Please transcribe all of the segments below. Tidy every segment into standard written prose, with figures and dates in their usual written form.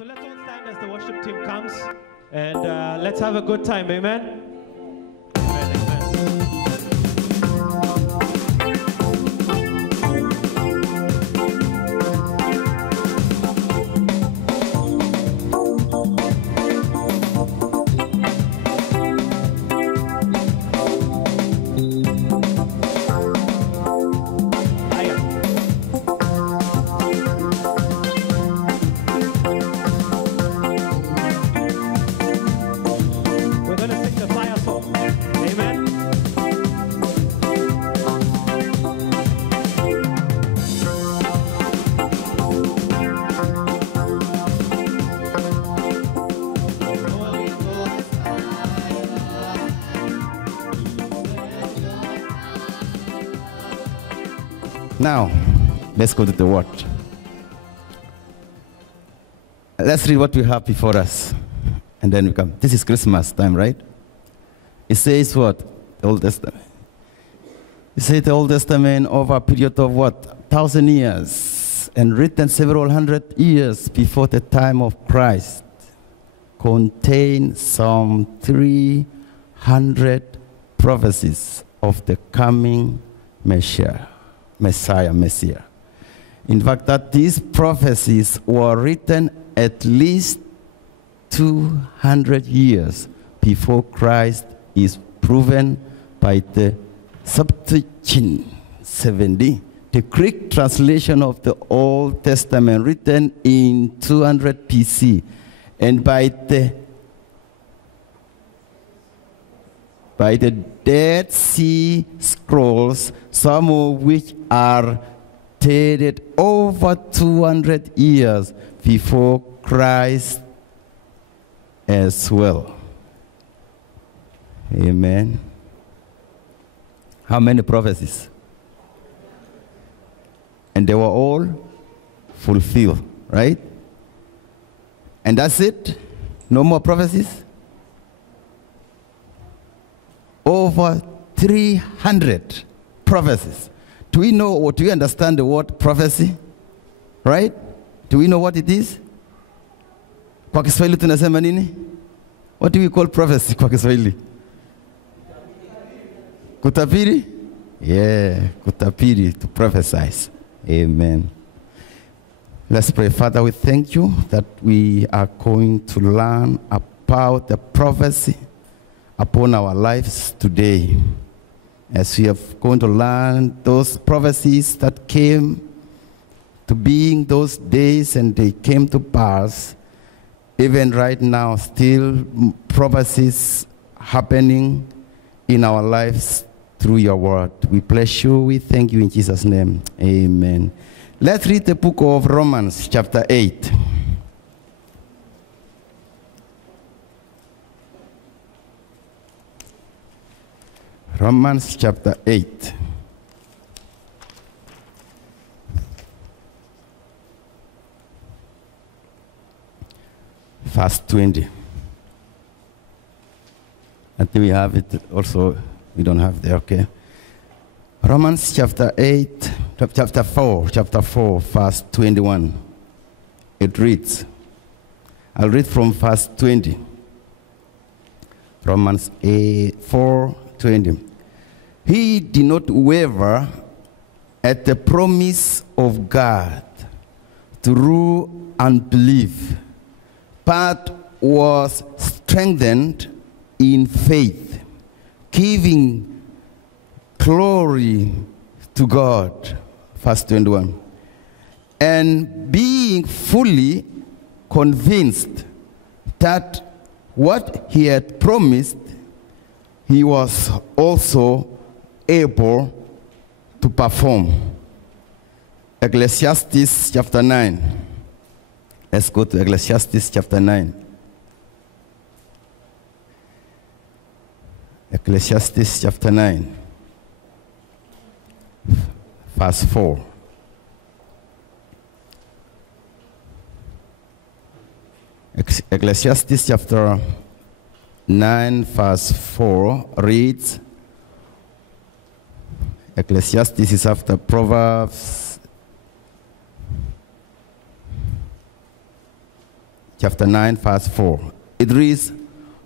So let's all stand as the worship team comes, and let's have a good time, amen? Amen, amen. Now, let's go to the word. Let's read what we have before us. And then we come. This is Christmas time, right? It says what? The Old Testament. It says the Old Testament over a period of what? 1,000 years. And written several hundred years before the time of Christ. Contain some 300 prophecies of the coming Messiah. In fact, that these prophecies were written at least 200 years before Christ is proven by the Septuagint 70, the Greek translation of the Old Testament written in 200 BC, and by the Dead Sea Scrolls, some of which are dated over 200 years before Christ as well. Amen. How many prophecies? And they were all fulfilled, right? And that's it? No more prophecies? Over 300 prophecies. Do we know or do you understand the word prophecy? Right? Do we know what it is? Kwa Kiswahili tunasema nini? What do we call prophecy kwa Kiswahili? Kutapiri? Yeah, kutapiri, to prophesize. Amen. Let's pray. Father, we thank you that we are going to learn about the prophecy upon our lives today, as we are going to learn those prophecies that came to being those days and they came to pass. Even right now, still prophecies happening in our lives through your word. We bless you. We thank you in Jesus' name. Amen. Let's read the book of Romans chapter 8. Romans chapter 8. Verse 20. I think we have it also. We don't have there, okay. Romans chapter 8, chapter 4, verse 21. It reads. I'll read from verse 20. Romans 4:20. He did not waver at the promise of God through unbelief, but was strengthened in faith, giving glory to God. Verse 21. And being fully convinced that what he had promised, he was also able to perform. Ecclesiastes chapter 9. Let's go to Ecclesiastes chapter 9. Ecclesiastes chapter 9. Verse 4. Ecclesiastes chapter 9 verse 4 reads, Ecclesiastes is after Proverbs chapter 9, verse 4. It reads,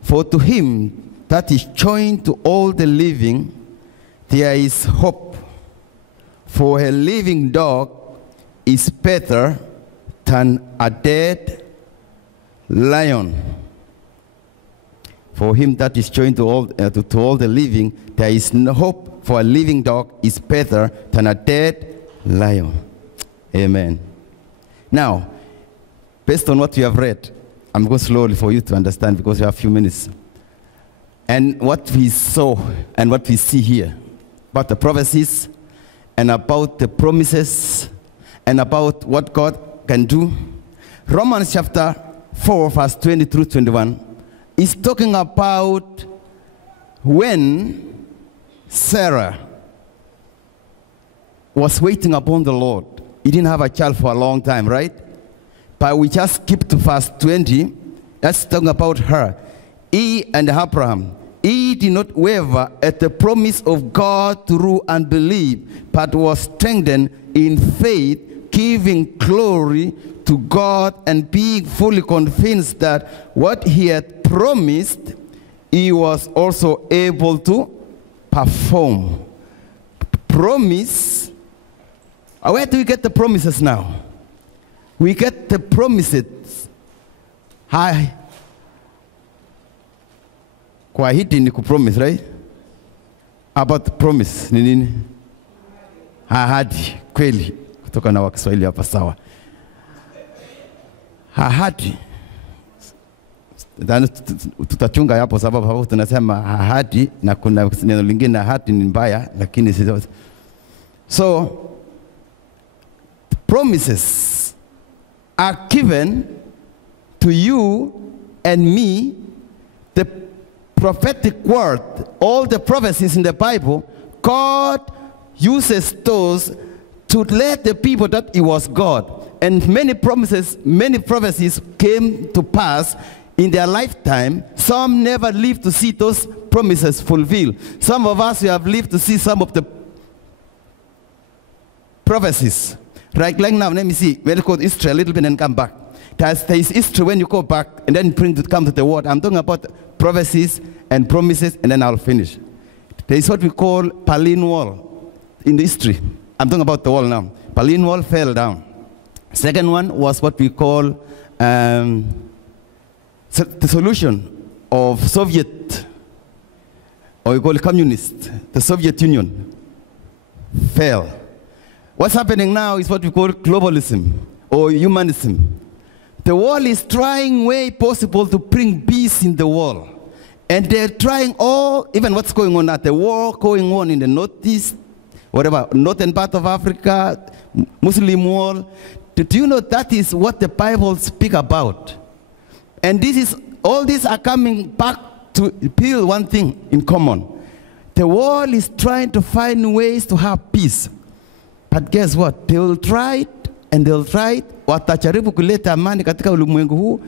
"For to him that is joined to all the living, there is hope. For a living dog is better than a dead lion." For him that is joined to all the living, there is no hope. For a living dog is better than a dead lion. Amen. Now, based on what we have read, I'm going slowly for you to understand because we have a few minutes. And what we saw and what we see here about the prophecies and about the promises and about what God can do. Romans chapter 4, verse 20 through 21 is talking about when Sarah was waiting upon the Lord. He didn't have a child for a long time, right? But we just skip to verse 20. That's talking about her. He and Abraham, he did not waver at the promise of God through unbelief, but was strengthened in faith, giving glory to God and being fully convinced that what he had promised, he was also able to perform. Promise. Where do we get the promises now? We get the promises. Kwa hiti ni kupromise, right? About promise ni nini? Ahadi. Kweli. Kutoka na Kiswahili hapa sawa. Ahadi. Tutachunga hapo sababu hapo tunasema ahadi na kuna neno lingine ahadi ni mbaya lakini sio. So promises are given to you and me. The prophetic word, all the prophecies in the Bible, God uses those to let the people that he was God. And many promises, many prophecies came to pass in their lifetime. Some never lived to see those promises fulfilled. Some of us, we have lived to see some of the prophecies. Right, like now, let me see. We'll go to history a little bit and come back. There is history when you go back and then come to the word. I'm talking about prophecies and promises, and then I'll finish. There is what we call Berlin Wall in the history. I'm talking about the wall now. Berlin Wall fell down. Second one was what we call the solution of Soviet, or we call it communist, the Soviet Union fell. What's happening now is what we call globalism or humanism. The world is trying way possible to bring peace in the world. And they're trying all, even what's going on at the war going on in the northeast, whatever, northern part of Africa, Muslim world. Do you know that is what the Bible speaks about? And this is, all these are coming back to build one thing in common. The world is trying to find ways to have peace. But guess what? They will try it, and they'll try it. Watajaribu kuleta amani katika ulimwengu huu.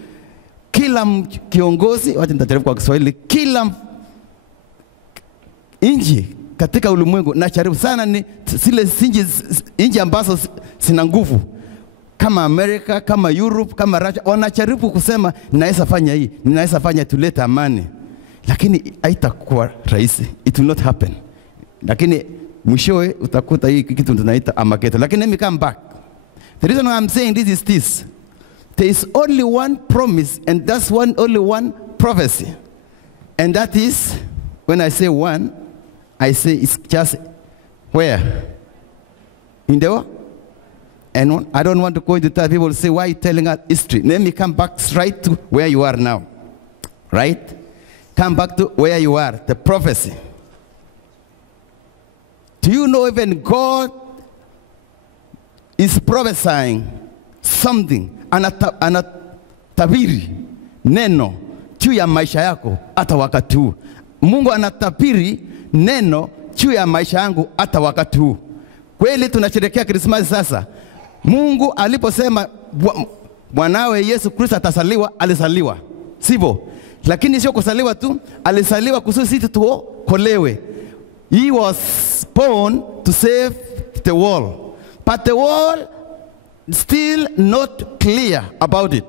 Kila kiongozi, wacha nitajaribu kwa Kiswahili, kila inji katika ulimwengu na jaribu sana ni zile inji ambazo sina nguvu. Kama Amerika, kama Europe, kama Russia, wanajaribu kusema ninaweza fanya hii, ninaweza fanya tulete amani. Lakini haitakuwa rahisi. It will not happen. Lakini mwishowe utakuta hii kitu tunaita amaketo. Lakini let me come back. The reason why I'm saying this is this. There is only one promise, and that's only one prophecy. And that is, when I say one, I say it's just where? In the world? And I don't want to go into that. People say, why are you telling us history? Let me come back straight to where you are now. Right? Come back to where you are, the prophecy. Do you know even God is prophesying something, anatabiri neno juu ya maisha yako hata wakati huu. Mungu anatabiri neno juu ya maisha yangu hata wakati huu. Kweli tunasherehekea Krismasi sasa. Mungu aliposema mwanawe Yesu Kristo atasaliwa, alisaliwa. Sivyo? Lakini sio kusaliwa tu, alisaliwa kusudi sisi tuokolewe. He was born to save the world. But the world still not clear about it.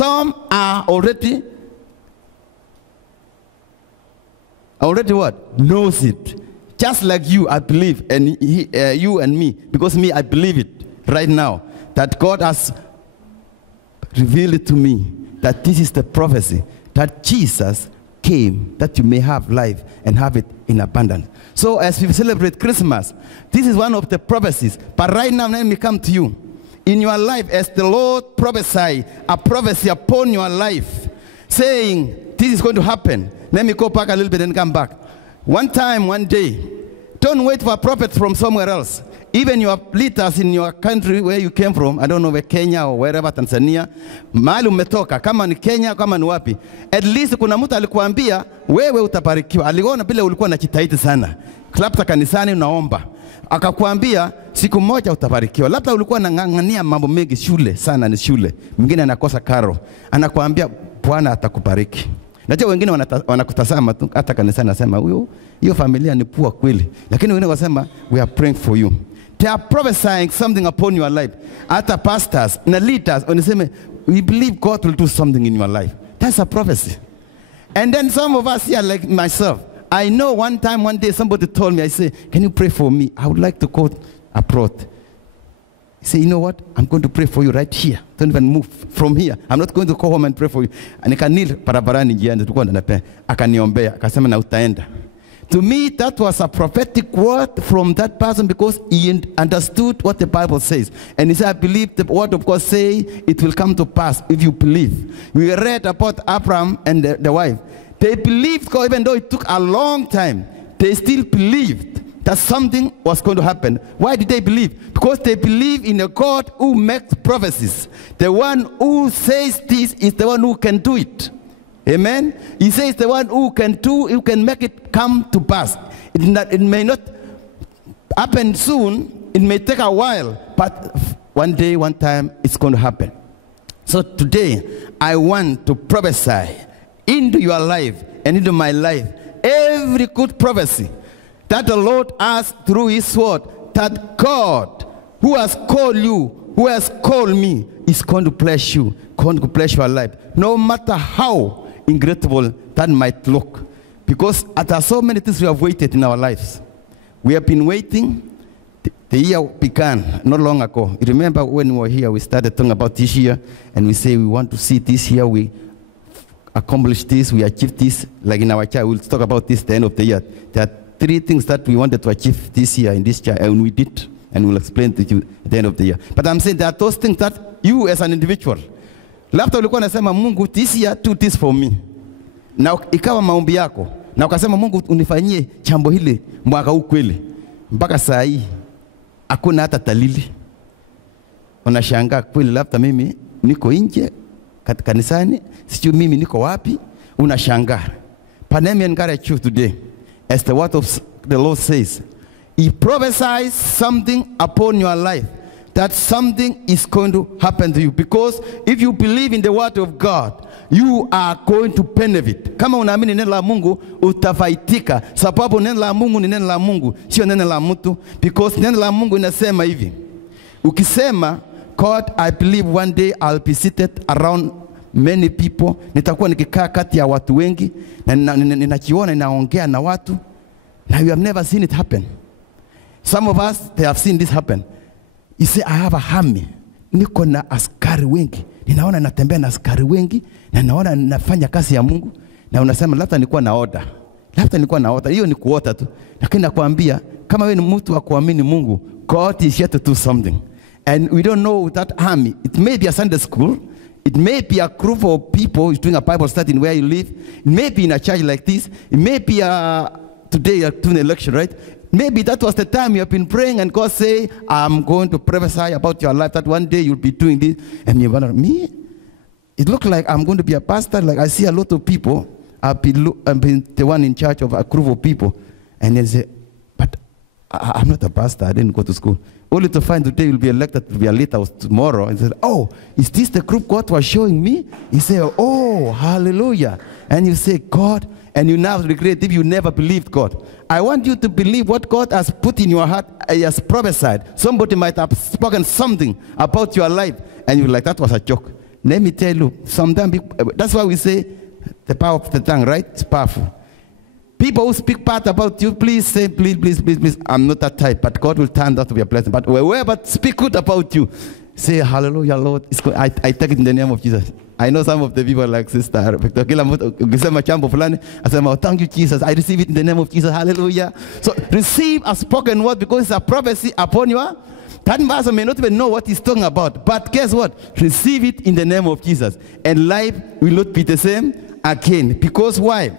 some are already what? Knows it. Just like you, I believe, and you and me, because me, I believe it right now, that God has revealed it to me, that this is the prophecy, that Jesus came, that you may have life and have it in abundance. So as we celebrate Christmas, this is one of the prophecies. But right now, let me come to you. In your life, as the Lord prophesied a prophecy upon your life, saying, this is going to happen. Let me go back a little bit and come back. One time, one day, don't wait for prophets from somewhere else. Even your leaders in your country where you came from, I don't know where Kenya or wherever, Tanzania, mahali umetoka, kama ni Kenya, kama ni wapi, at least kuna mtu alikuambia, wewe utabarikiwa. Aliona bila ulikuwa na jitahidi sana. Labda kanisani unaomba. Akakuambia, siku moja utabarikiwa. Labda ulikuwa unang'ang'ania mambo mengi, shule sana ni shule. Mwingine anakosa karo. Anakuambia, Bwana atakubariki. Najua wengine wanakutazama tu, hata kanisani nasema, hiyo familia ni pua kweli. Lakini wengine wasema, we are praying for you. They are prophesying something upon your life. Hata pastors na leaders wanasema, we believe God will do something in your life. That's a prophecy. And then some of us here, like myself, I know one day somebody told me, I say, can you pray for me? I would like to go abroad. He said, you know what? I'm going to pray for you right here. Don't even move from here. I'm not going to go home and pray for you. And nikanil barabarani njiani tulikuwa tunapea. Akaniombea, akasema na utaenda. To me, that was a prophetic word from that person because he understood what the Bible says. And he said, I believe the word of God say it will come to pass if you believe. We read about Abraham and the wife. They believed God, even though it took a long time. They still believed that something was going to happen. Why did they believe? Because they believe in a God who makes prophecies. The one who says this is the one who can do it. Amen? He says the one who can do, who can make it come to pass. It may not happen soon. It may take a while. But one day, one time, it's going to happen. So today, I want to prophesy into your life and into my life every good prophecy that the Lord has through his word, that God, who has called you, who has called me, is going to bless you, going to bless your life, no matter how ingrateful that might look. Because there are so many things we have waited in our lives. We have been waiting. The year began not long ago. You remember when we were here, we started talking about this year, and we say we want to see this year, we accomplish this, we achieve this. Like in our church, we'll talk about this at the end of the year. There are 3 things that we wanted to achieve this year in this church, and we did. And we'll explain to you at the end of the year. But I'm saying there are those things that you as an individual, labda ulikuwa nasema Mungu, this year do this for me. Na ikawa maombi yako. Na ukasema Mungu unifanyie jambo hili mwaka huu kweli. Mpaka saa hii hakuna hata dalili. Unashangaa kweli, labda mimi niko nje katika kanisani, sijui mimi niko wapi, unashangaa. But let me encourage you today, as the word of the Lord says, he prophesies something upon your life, that something is going to happen to you. Because if you believe in the word of God, you are going to benefit. Kama unaamini neno la Mungu, utafaitika. Sababu neno la Mungu ni neno la Mungu, sio neno la mtu. Because neno la Mungu inasema hivi. Ukisema, God, I believe one day I'll be seated around many people. Nitakuwa nikikaa kati ya watu wengi. Na ninakiona ninaongea na watu. Now you have never seen it happen. Some of us, they have seen this happen. You say, I have a army. Niko na askari wengi. Ninaona natembea na askari wengi. Na naona nafanya kazi ya Mungu. Na unasema, labda nilikuwa na order. Labda nilikuwa na order. Hiyo ni kuota tu. Lakini nakwambia, kama wewe ni mtu wa kuamini Mungu, God is yet to do something. And we don't know that army. It may be a Sunday school. It may be a group of people doing a Bible study in where you live. It may be in a church like this. It may be today you're doing an election, right? Maybe that was the time you have been praying and God say, I'm going to prophesy about your life that one day you'll be doing this. And you wonder, me? It looks like I'm going to be a pastor. Like I see a lot of people. I've been the one in charge of a group of people. And they say, but I'm not a pastor. I didn't go to school. Only to find today you'll be elected to be a leader tomorrow. And say, oh, is this the group God was showing me? You say, oh, hallelujah. And you say, God, and you now regret if you never believed God. I want you to believe what God has put in your heart. He has prophesied. Somebody might have spoken something about your life. And you're like, that was a joke. Let me tell you, sometimes that's why we say the power of the tongue, right? It's powerful. People who speak bad about you, please say, please, I'm not that type, but God will turn that to be a blessing. But whoever speak good about you, say, hallelujah, Lord. I take it in the name of Jesus. I know some of the people like Sister Victor. Thank you, Jesus. I receive it in the name of Jesus. Hallelujah. So receive a spoken word because it's a prophecy upon you. That person may not even know what he's talking about. But guess what? Receive it in the name of Jesus. And life will not be the same again. Because why?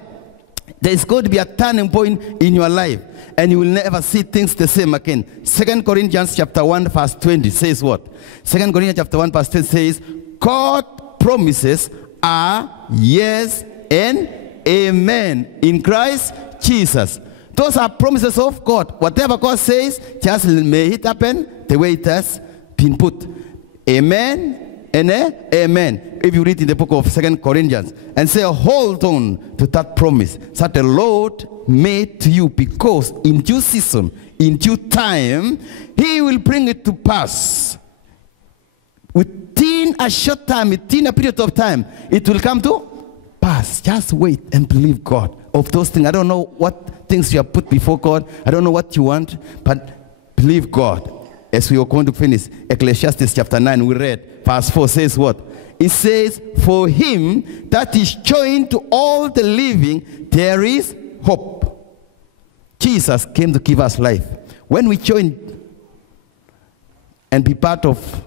There is going to be a turning point in your life. And you will never see things the same again. 2 Corinthians chapter 1 verse 20 says what? 2 Corinthians chapter 1 verse 20 says, God promises are yes and amen in Christ Jesus. Those are promises of God. Whatever God says, just may it happen the way it has been put. Amen and amen. If you read in the book of 2 Corinthians and say, hold on to that promise that the Lord made to you, because in due season, in due time, He will bring it to pass. Within a short time, within a period of time, it will come to pass. Just wait and believe God of those things. I don't know what things you have put before God. I don't know what you want, but believe God. As we are going to finish, Ecclesiastes chapter 9, we read, verse 4 says what? It says, for him that is joined to all the living, there is hope. Jesus came to give us life. When we join and be part of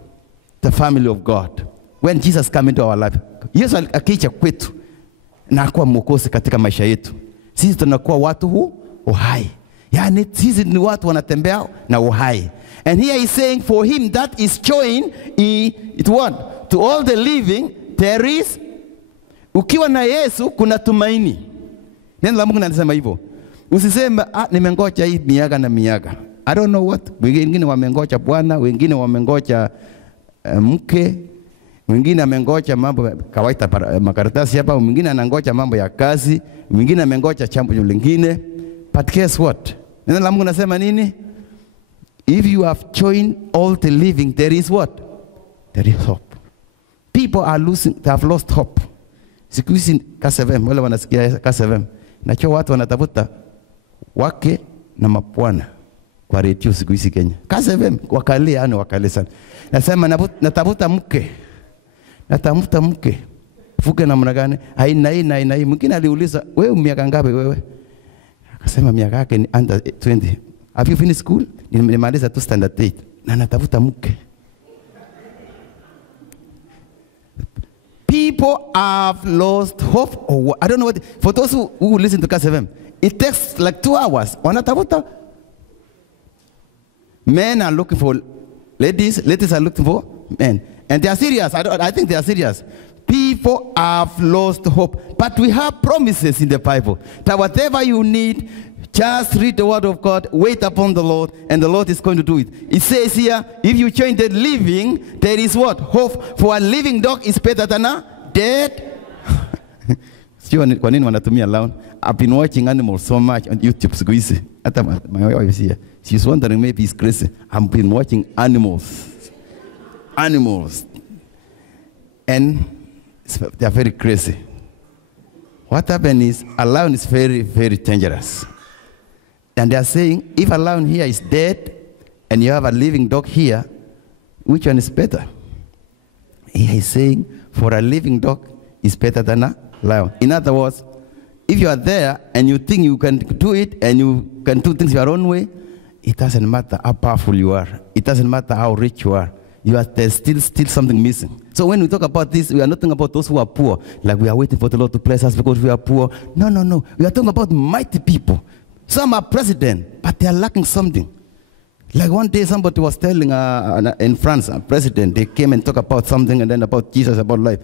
the family of God, when Jesus came into our life, Yesu akija kwetu na akuwa mwokozi katika maisha yetu. Sisi tunakuwa watu uhai. Yani sisi ni watu wanatembea na uhai. And here he's saying, for him that is joined, it what? To all the living, there is, ukiwa na Yesu, kuna tumaini. Neno la Mungu linasema hivyo. Usiseme, nimengoja hii miaka na miaka. I don't know what. Wengine wamengoja bwana, wengine wamengoja mke, mwingine amengoja mambo kawaida makaratasi hapa, mwingine anangoja mambo ya kazi, mwingine amengoja jambo lingine. But guess what? Neno la Mungu linasema nini? If you have joined all the living, there is what? There is hope. People are losing, they have lost hope. Siku hizi Kasevem, wale wanasikia Kasevem. Nacho watu wanatafuta wake na mapwana kwa redio siku hizi Kenya. Kasevem, wakale yani wakale sana. Nasema natafuta mke. Natafuta mke. Fuke namna gani? Aina hii. Mwingine aliuliza, wewe miaka ngapi wewe? Akasema miaka yake ni under 20. Have you finished school? Nimemaliza tu standard 8. Na natafuta mke. People have lost hope. Or I don't know what. For those who listen to KSFM, it takes like 2 hours. Wanatafuta. Men are looking for ladies. Ladies are looking for men. And they are serious. I think they are serious. People have lost hope. But we have promises in the Bible that whatever you need, just read the word of God, wait upon the Lord, and the Lord is going to do it. It says here, if you join the living, there is what? Hope. For a living dog is better than a dead. I've been watching animals so much on YouTube. My wife is here. She's wondering maybe it's crazy. I've been watching animals. And they are very crazy. What happened is, a lion is very, very dangerous. And they are saying, if a lion here is dead, and you have a living dog here, which one is better? He is saying, for a living dog is better than a lion. In other words, if you are there, and you think you can do it, and you can do things your own way, it doesn't matter how powerful you are. It doesn't matter how rich you are. There's still something missing. So when we talk about this, we are not talking about those who are poor, like we are waiting for the Lord to bless us because we are poor. No. We are talking about mighty people. Some are president, but they are lacking something. Like one day somebody was telling in France, a president, they came and talked about something and then about Jesus, about life.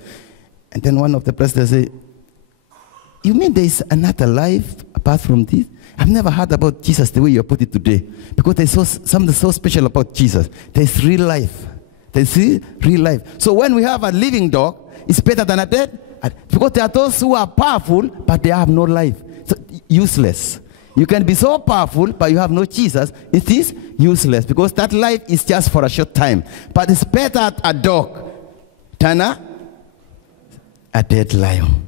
And then one of the presidents said, you mean there is another life apart from this? I've never heard about Jesus the way you put it today. Because there's something so special about Jesus. There's real life. There's real life. So when we have a living dog, it's better than a dead. Because there are those who are powerful, but they have no life. So useless. You can be so powerful, but you have no Jesus. It is useless. Because that life is just for a short time. But it's better a dog than a a dead lion.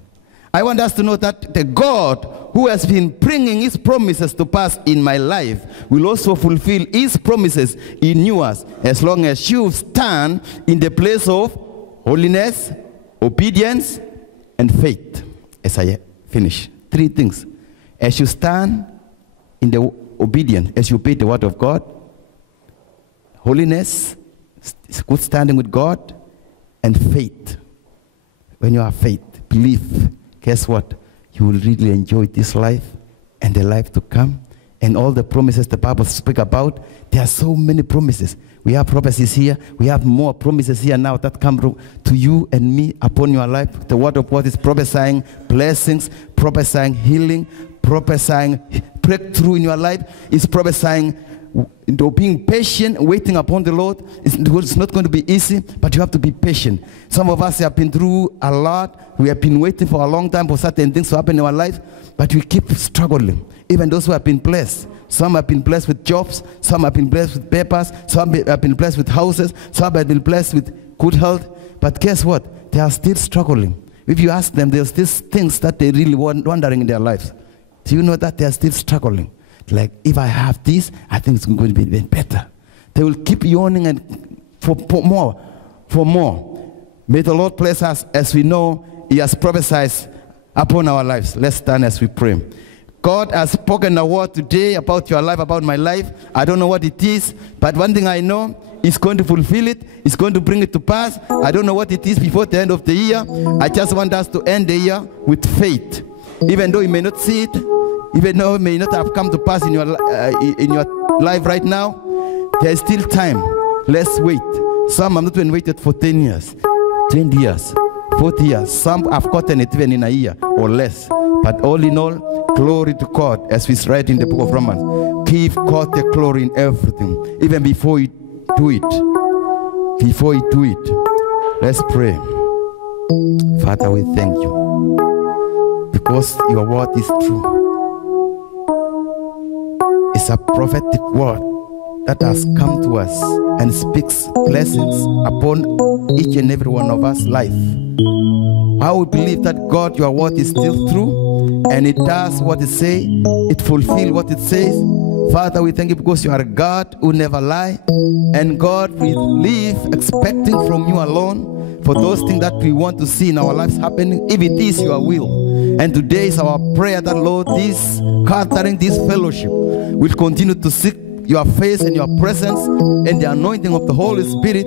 I want us to know that the God who has been bringing his promises to pass in my life will also fulfill his promises in yours, as long as you stand in the place of holiness, obedience, and faith. As I finish, 3 things. As you stand in the obedience, as you obey the word of God, holiness, good standing with God, and faith. When you have faith, believe, guess what? You will really enjoy this life and the life to come. And all the promises the Bible speaks about, there are so many promises. We have prophecies here. We have more promises here now that come to you and me upon your life. The word of God is prophesying blessings, prophesying healing, prophesying breakthrough in your life. It's prophesying being patient, waiting upon the Lord. It's not going to be easy, but you have to be patient. Some of us have been through a lot. We have been waiting for a long time for certain things to happen in our life, but we keep struggling. Even those who have been blessed. Some have been blessed with jobs. Some have been blessed with papers. Some have been blessed with houses. Some have been blessed with good health. But guess what? They are still struggling. If you ask them, there's these things that they really wondering in their lives. Do you know that they are still struggling? Like, if I have this, I think it's going to be even better. They will keep yawning and for more. May the Lord bless us. As we know, he has prophesied upon our lives. Let's stand as we pray. God has spoken a word today about your life, about my life. I don't know what it is, but one thing I know, he's going to fulfill it. He's going to bring it to pass. I don't know what it is before the end of the year. I just want us to end the year with faith. Even though you may not see it, even though it may not have come to pass in your life right now, there is still time. Let's wait. Some have not been waited for 10 years, 20 years, 40 years. Some have gotten it even in a year or less. But all in all, glory to God, as we write in the book of Romans. Give God the glory in everything, even before you do it. Before you do it. Let's pray. Father, we thank you, because your word is true. It's a prophetic word that has come to us and speaks blessings upon each and every one of us' life. I will believe that, God, your word is still true, and it does what it says, it fulfills what it says. Father, we thank you because you are a God who never lie, and God, we live expecting from you alone for those things that we want to see in our lives happening, if it is your will. And today is our prayer that, Lord, this gathering, this fellowship will continue to seek your face and your presence and the anointing of the Holy Spirit,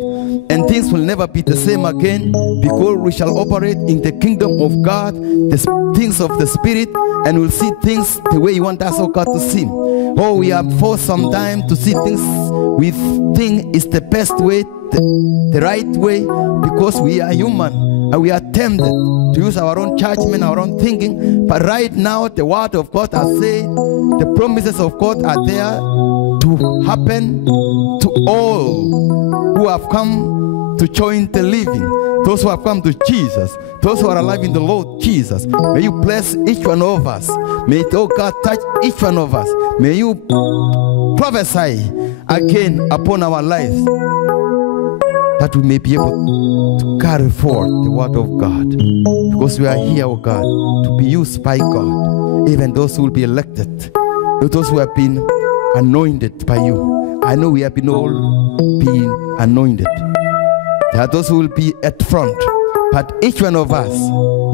and things will never be the same again, because we shall operate in the kingdom of God, the things of the Spirit, and we'll see things the way you want us, oh God, to see. Oh, we have for some time to see things we think is the best way, the right way, because we are human and we are tempted to use our own judgment, our own thinking. But right now, the word of God has said, the promises of God are there to happen to all who have come to join the living, those who have come to Jesus, those who are alive in the Lord Jesus. May you bless each one of us. May oh God touch each one of us. May you prophesy again upon our lives, that we may be able to carry forth the word of God, because we are here, oh God, to be used by God. Even those who will be elected, those who have been anointed by you. I know we have been all being anointed. There are those who will be at front, but each one of us,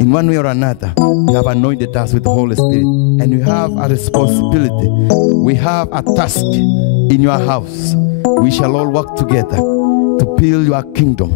in one way or another, you have anointed us with the Holy Spirit, and we have a responsibility. We have a task in your house. We shall all work together to build your kingdom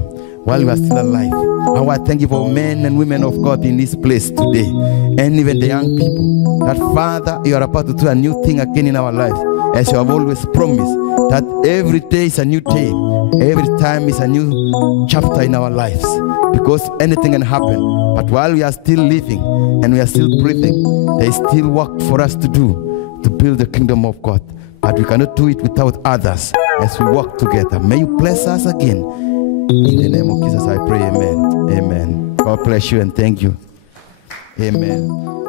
while you are still alive. I want to thank you for men and women of God in this place today, and even the young people, that Father, you are about to do a new thing again in our lives, as you have always promised, that every day is a new day, every time is a new chapter in our lives, because anything can happen. But while we are still living and we are still breathing, there is still work for us to do to build the kingdom of God. But we cannot do it without others, as we work together. May you bless us again. In the name of Jesus I pray, amen. Amen. God bless you and thank you. Amen.